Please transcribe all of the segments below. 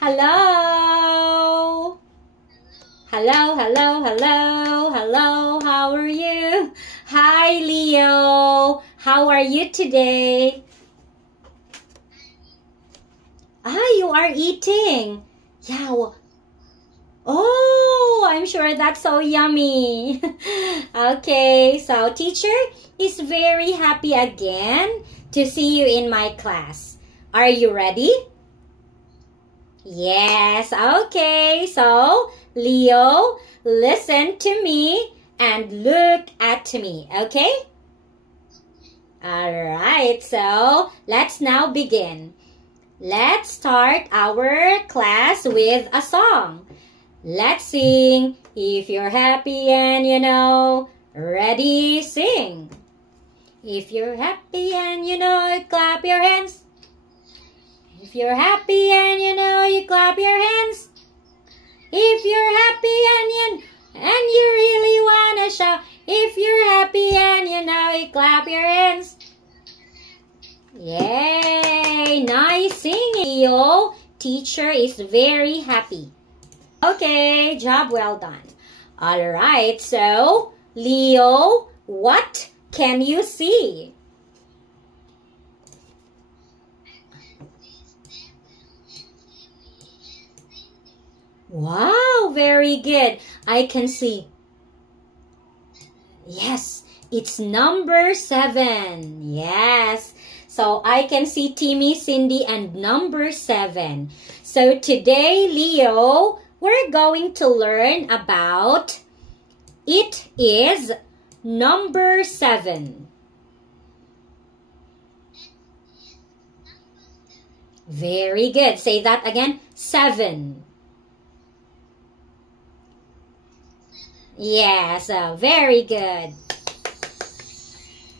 Hello. Hello, hello, hello, hello. How are you? Hi, Leo. How are you today? You are eating. Yeah. Oh, I'm sure that's so yummy. Okay, so teacher is very happy again to see you in my class. Are you ready? Yes, okay. So, Leo, listen to me and look at me, okay? Alright, so let's now begin. Let's start our class with a song. Let's sing. If you're happy and you know, ready, sing. If you're happy and you know it, clap your hands. If you're happy and you know, you clap your hands. If you're happy and you really wanna shout. If you're happy and you know, you clap your hands. Yay! Nice singing, Leo. Teacher is very happy. Okay, job well done. Alright, so, Leo, what can you see? Wow, very good. I can see. Yes, it's number 7. Yes. So I can see Timmy, Cindy, and number 7. So today, Leo, we're going to learn about it is number 7. Very good. Say that again. 7. Yes, very good.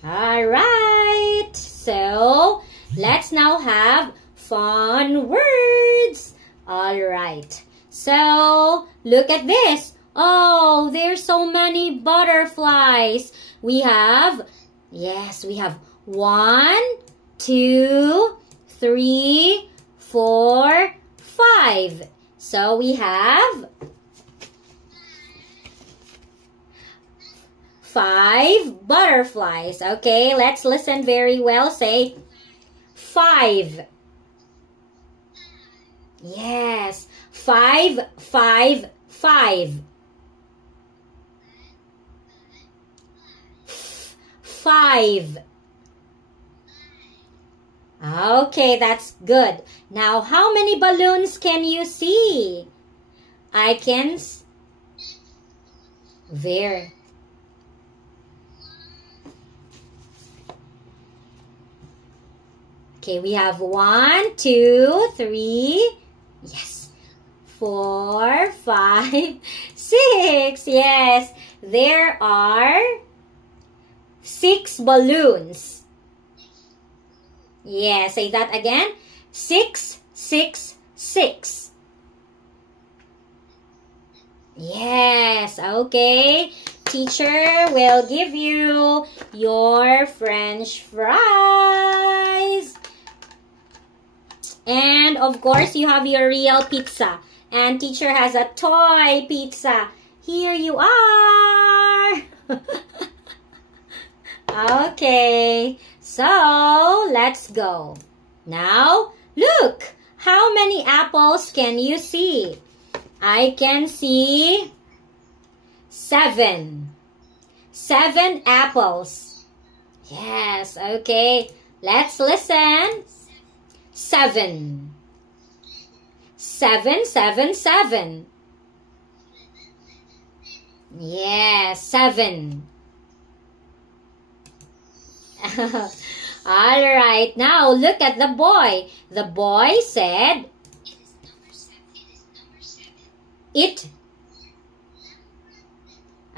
Alright, so let's now have fun words. Alright, so look at this. Oh, there's so many butterflies. We have 1, 2, 3, 4, 5. So we have 5 butterflies. Okay, let's listen very well. Say 5. Yes, 5, 5, 5. 5. Okay, that's good. Now, how many balloons can you see? I can... Very... Okay, we have 1, 2, 3, yes, 4, 5, 6, yes. There are 6 balloons. Yeah, say that again. 6, 6, 6. Yes, okay. Teacher will give you your French fries. And of course, you have your real pizza. And teacher has a toy pizza. Here you are. Okay, so let's go. Now, look. How many apples can you see? I can see 7. 7 apples. Yes, okay. Let's listen. 7. 7, 7, 7. Yes, 7. All right, now look at the boy. The boy said, it.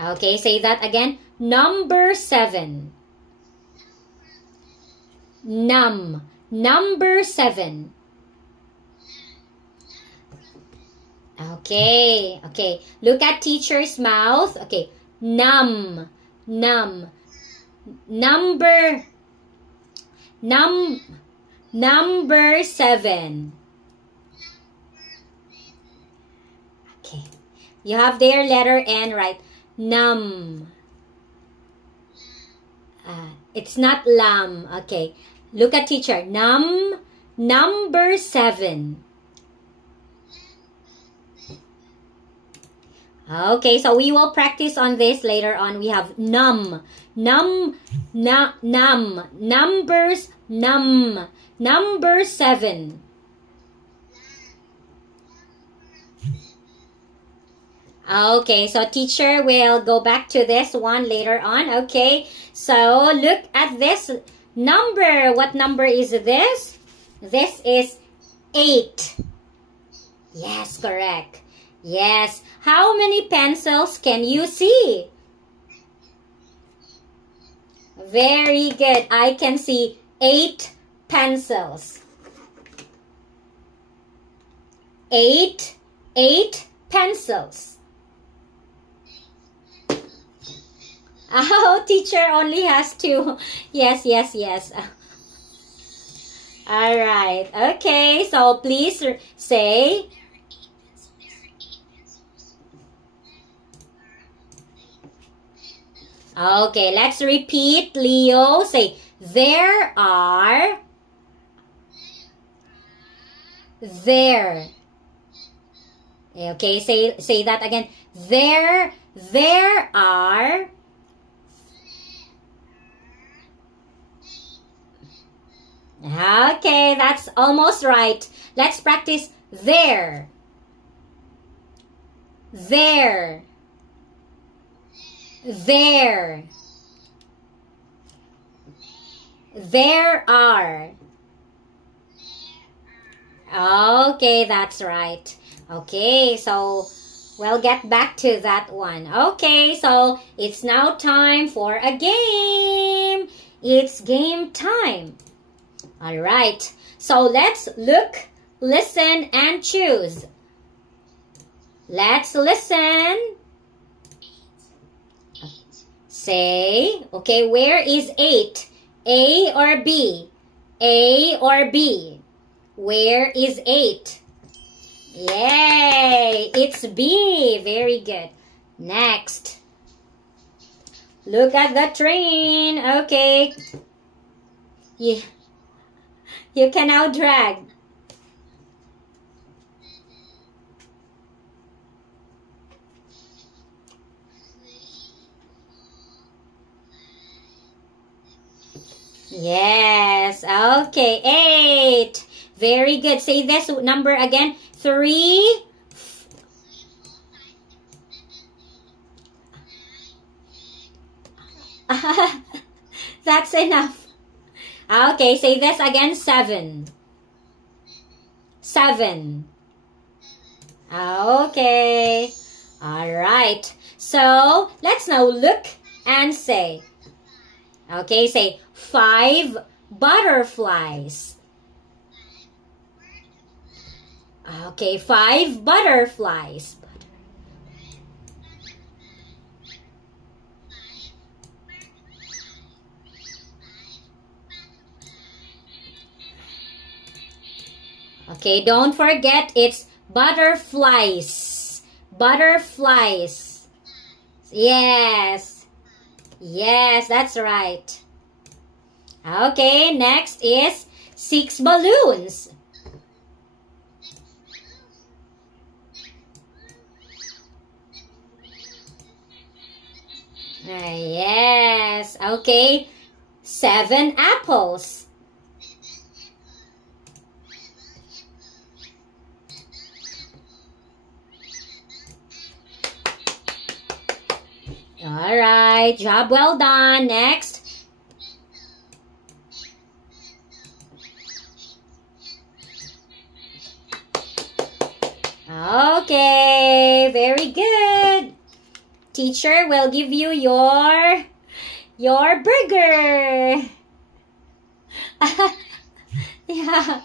Okay, say that again. Number 7. Number 7. Okay, okay. Look at teacher's mouth. Okay, number 7. You have their letter N, right? Num. It's not lam. Okay. Look at teacher. Number 7. Okay, so we will practice on this later on. We have num. Numbers, num. Number 7. Okay, so teacher will go back to this one later on. Okay, so look at this number. What number is this? This is 8. Yes, correct. Yes. How many pencils can you see? Very good. I can see 8 pencils. 8 pencils. Oh, teacher only has 2. Yes. All right. Okay, so please say. Okay, let's repeat. Leo, say, there are. There. Okay, say that again. There are. Okay, that's almost right. Let's practice there. There. There. There are. Okay, that's right. Okay, so we'll get back to that one. Okay, so it's now time for a game. It's game time. All right, so let's look, listen, and choose. Let's listen. Say, okay, where is 8? A or B? A or B? Where is 8? Yay! It's B. Very good. Next. Look at the train. Okay. Yeah. You can now drag. Yes. Okay. 8. Very good. Say this number again. 3. That's enough. Okay. Say this again. 7. 7. Okay. All right. So let's now look and say. Okay. Say 5 butterflies. Okay, 5 butterflies. Okay, don't forget it's butterflies. Butterflies. Yes. Yes, that's right. Okay, next is 6 balloons. Yes. Okay. 7 apples. All right. Job well done. Next. Okay. Very good. Teacher will give you your burger. Yeah.